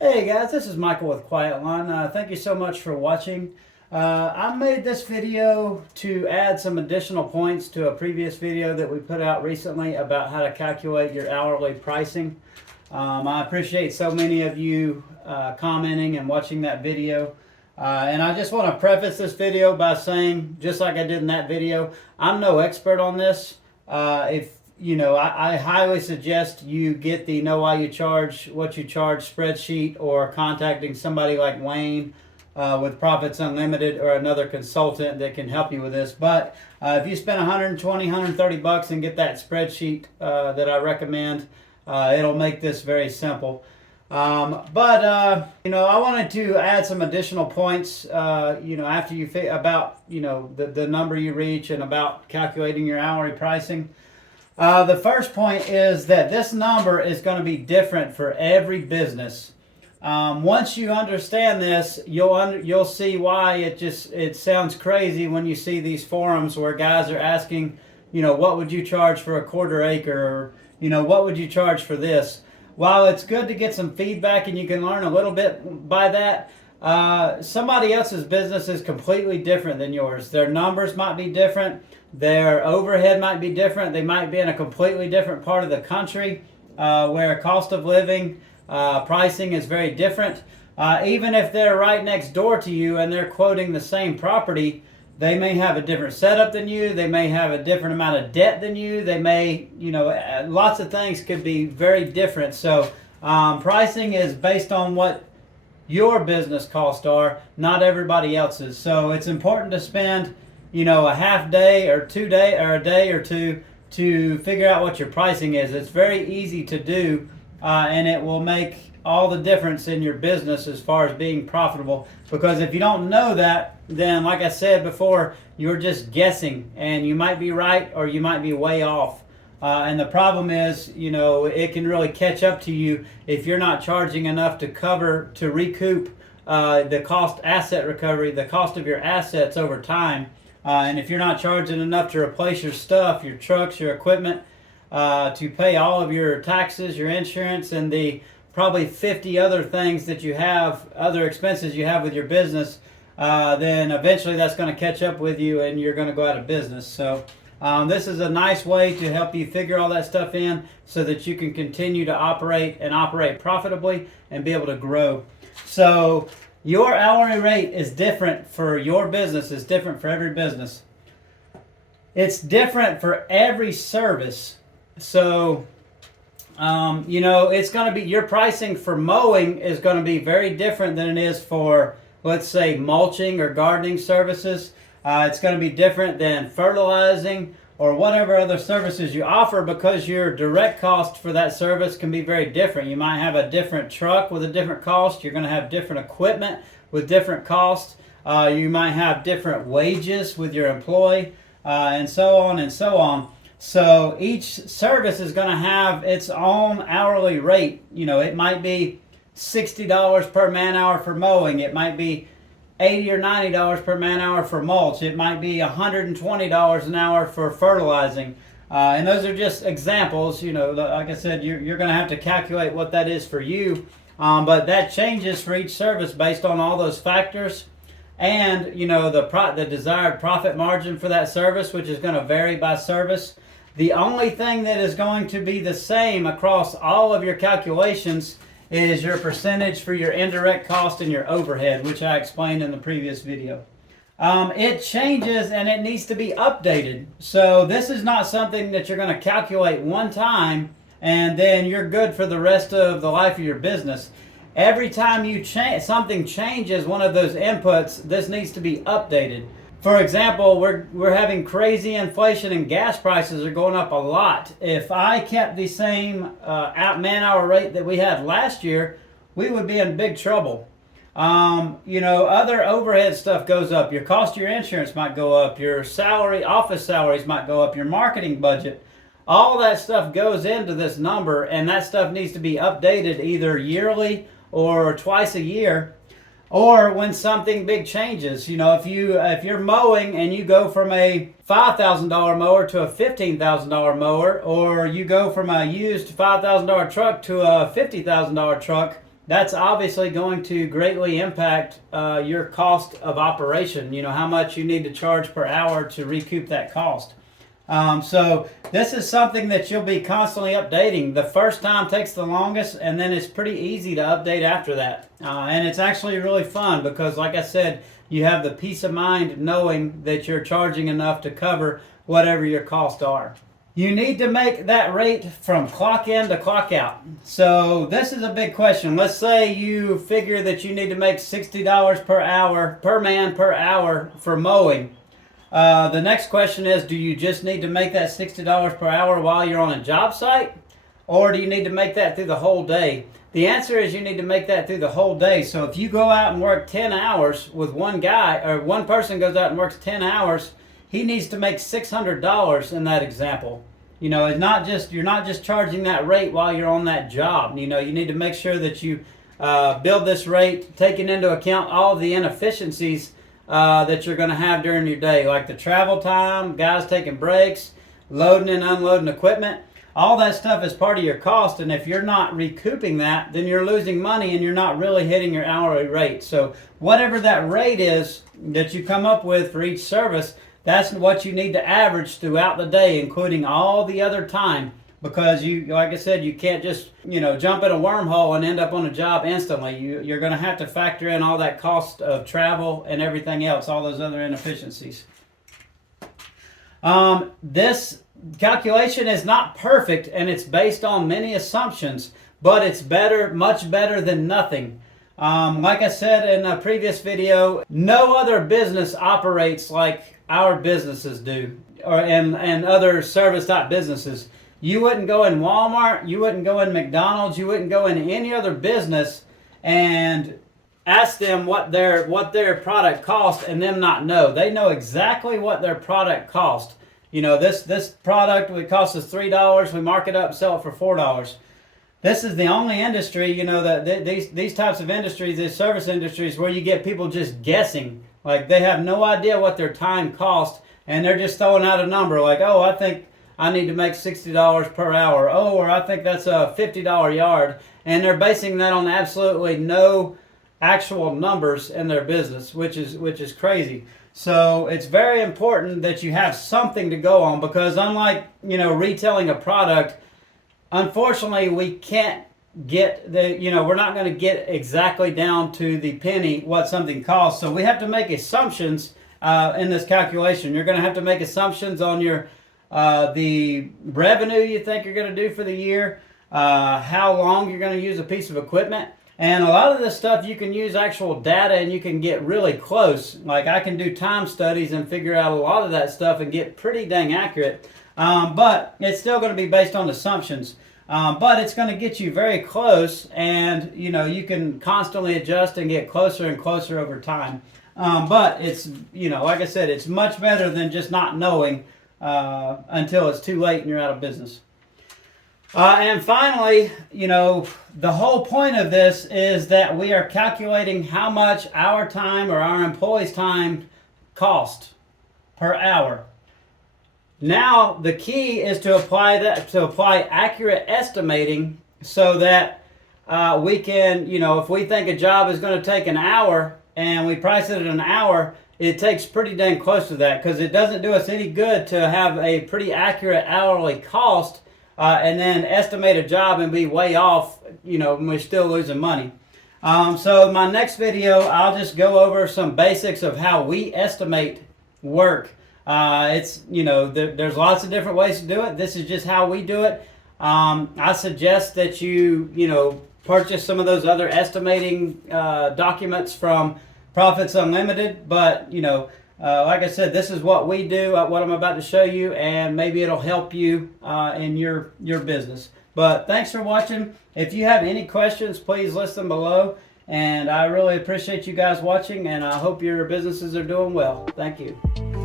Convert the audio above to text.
Hey guys, this is Michael with Quiet Line. Thank you so much for watching. I made this video to add some additional points to a previous video that we put out recently about how to calculate your hourly pricing. I appreciate so many of you commenting and watching that video. And I just want to preface this video by saying, just like I did in that video, I'm no expert on this. If you know, I highly suggest you get the Know Why You Charge What You Charge spreadsheet, or contacting somebody like Wayne with Profits Unlimited, or another consultant that can help you with this. But if you spend 120, 130 bucks and get that spreadsheet that I recommend, it'll make this very simple. You know, I wanted to add some additional points, you know, after you about, you know, the number you reach and about calculating your hourly pricing. The first point is that this number is going to be different for every business. Once you understand this, you'll see why it sounds crazy when you see these forums where guys are asking, you know, what would you charge for a quarter acre, or, you know, what would you charge for this? While it's good to get some feedback and you can learn a little bit by that, somebody else's business is completely different than yours. Their numbers might be different. Their overhead might be different. They might be in a completely different part of the country where cost of living, pricing is very different. Even if they're right next door to you and they're quoting the same property, they may have a different setup than you. They may have a different amount of debt than you. They may, you know, lots of things could be very different. So pricing is based on what your business costs are, not everybody else's. So it's important to spend, you know, a half day or 2 day or a day or two to figure out what your pricing is. It's very easy to do, and it will make all the difference in your business as far as being profitable. Because if you don't know that, then like I said before, you're just guessing, and you might be right or you might be way off. And the problem is, you know, it can really catch up to you if you're not charging enough to recoup the cost, asset recovery, the cost of your assets over time. And if you're not charging enough to replace your stuff, your trucks, your equipment, to pay all of your taxes, your insurance, and the probably 50 other things that you have, other expenses you have with your business, then eventually that's going to catch up with you and you're going to go out of business. So this is a nice way to help you figure all that stuff in so that you can continue to operate profitably and be able to grow. So your hourly rate is different for your business, is different for every business. It's different for every service. So, you know, it's going to be, your pricing for mowing is going to be very different than it is for, let's say, mulching or gardening services. It's going to be different than fertilizing or whatever other services you offer, because your direct cost for that service can be very different. You might have a different truck with a different cost. You're going to have different equipment with different costs. You might have different wages with your employee, and so on and so on. So each service is going to have its own hourly rate. You know, it might be $60 per man hour for mowing. It might be $80 or $90 per man hour for mulch. It might be $120 an hour for fertilizing. And those are just examples. You know, like I said, you're going to have to calculate what that is for you. But that changes for each service based on all those factors. And, you know, the desired profit margin for that service, which is going to vary by service. The only thing that is going to be the same across all of your calculations is your percentage for your indirect cost and your overhead, which I explained in the previous video. It changes and it needs to be updated. So this is not something that you're going to calculate one time and then you're good for the rest of the life of your business. Every time you something changes one of those inputs, this needs to be updated. For example, we're having crazy inflation and gas prices are going up a lot. If I kept the same man-hour rate that we had last year, we would be in big trouble. You know, other overhead stuff goes up. Your cost of your insurance might go up. Your salary, office salaries might go up. Your marketing budget. All that stuff goes into this number, and that stuff needs to be updated either yearly or twice a year. Or when something big changes, you know, if you're mowing and you go from a $5,000 mower to a $15,000 mower, or you go from a used $5,000 truck to a $50,000 truck, that's obviously going to greatly impact your cost of operation. You know, how much you need to charge per hour to recoup that cost. So this is something that you'll be constantly updating. The first time takes the longest, and then it's pretty easy to update after that. And it's actually really fun because, like I said, you have the peace of mind knowing that you're charging enough to cover whatever your costs are. You need to make that rate from clock in to clock out. So this is a big question. Let's say you figure that you need to make $60 per hour, per man per hour for mowing. The next question is, do you just need to make that $60 per hour while you're on a job site? Or do you need to make that through the whole day? The answer is you need to make that through the whole day. So if you go out and work 10 hours with one guy, or one person goes out and works 10 hours, he needs to make $600 in that example. You know, it's not just, you're not just charging that rate while you're on that job. You know, you need to make sure that you build this rate taking into account all the inefficiencies that you're going to have during your day, like the travel time, guys taking breaks, loading and unloading equipment. All that stuff is part of your cost, and if you're not recouping that, then you're losing money and you're not really hitting your hourly rate. So whatever that rate is that you come up with for each service, that's what you need to average throughout the day, including all the other time. Because you, like I said, you can't just, you know, jump in a wormhole and end up on a job instantly. You're going to have to factor in all that cost of travel and everything else, all those other inefficiencies. This calculation is not perfect, and it's based on many assumptions, but it's better, much better than nothing. Like I said in a previous video, no other business operates like our businesses do, and other service type businesses. You wouldn't go in Walmart, you wouldn't go in McDonald's, you wouldn't go in any other business and ask them what their product costs and them not know. They know exactly what their product cost. You know, this product would cost us $3. We mark it up, sell it for $4. This is the only industry, you know, that these types of industries, these service industries, where you get people just guessing. Like, they have no idea what their time cost, and they're just throwing out a number like, oh, I think I need to make $60 per hour. Oh, or I think that's a $50 yard. And they're basing that on absolutely no actual numbers in their business, which is crazy. So it's very important that you have something to go on, because unlike, you know, retailing a product, unfortunately we can't get we're not going to get exactly down to the penny what something costs. So we have to make assumptions in this calculation. You're going to have to make assumptions on your the revenue you think you're going to do for the year, how long you're going to use a piece of equipment. And a lot of this stuff you can use actual data and you can get really close. Like, I can do time studies and figure out a lot of that stuff and get pretty dang accurate. But it's still going to be based on assumptions. But it's going to get you very close, and you know, you can constantly adjust and get closer and closer over time. But it's, you know, like I said, it's much better than just not knowing until it's too late and you're out of business. And finally, you know, the whole point of this is that we are calculating how much our time or our employees' time cost per hour. Now, the key is to apply accurate estimating, so that we can, you know, if we think a job is going to take an hour and we price it at an hour, it takes pretty dang close to that, because it doesn't do us any good to have a pretty accurate hourly cost and then estimate a job and be way off, you know, and we're still losing money. So in my next video, I'll just go over some basics of how we estimate work. It's, you know, there's lots of different ways to do it. This is just how we do it. I suggest that you know, purchase some of those other estimating documents from Profits Unlimited. But, you know, like I said, this is what we do, what I'm about to show you, and maybe it'll help you in your business. But thanks for watching. If you have any questions, please list them below. And I really appreciate you guys watching, and I hope your businesses are doing well. Thank you.